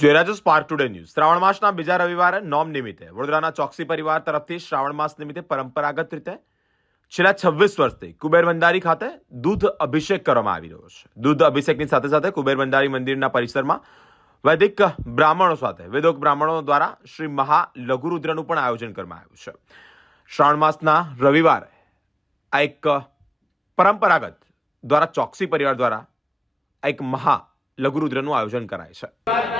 જોયરાજો spark today news શ્રાવણ માસના બીજા રવિવારે નોમ નિમિત્તે વડોદરાના ચોકસી પરિવાર તરફથી શ્રાવણ માસ નિમિત્તે પરંપરાગત રીતે છેલ્લા છવ્વીસ વર્ષથી કુબેર બંધારી ખાતે દૂધ અભિષેક કરવામાં આવી રહ્યો છે. દૂધ અભિષેકની સાથે સાથે કુબેર બંધારી મંદિરના પરિસરમાં વૈદિક બ્રાહ્મણો સાથે, વેદોક બ્રાહ્મણો દ્વારા શ્રી મહા લઘુરુદ્રનું પણ આયોજન કરવામાં આવ્યું છે. શ્રાવણ માસના રવિવારે આ એક પરંપરાગત દ્વારા ચોકસી પરિવાર દ્વારા આ એક મહા લઘુરુદ્રનું આયોજન કરાય છે.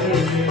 Thank you.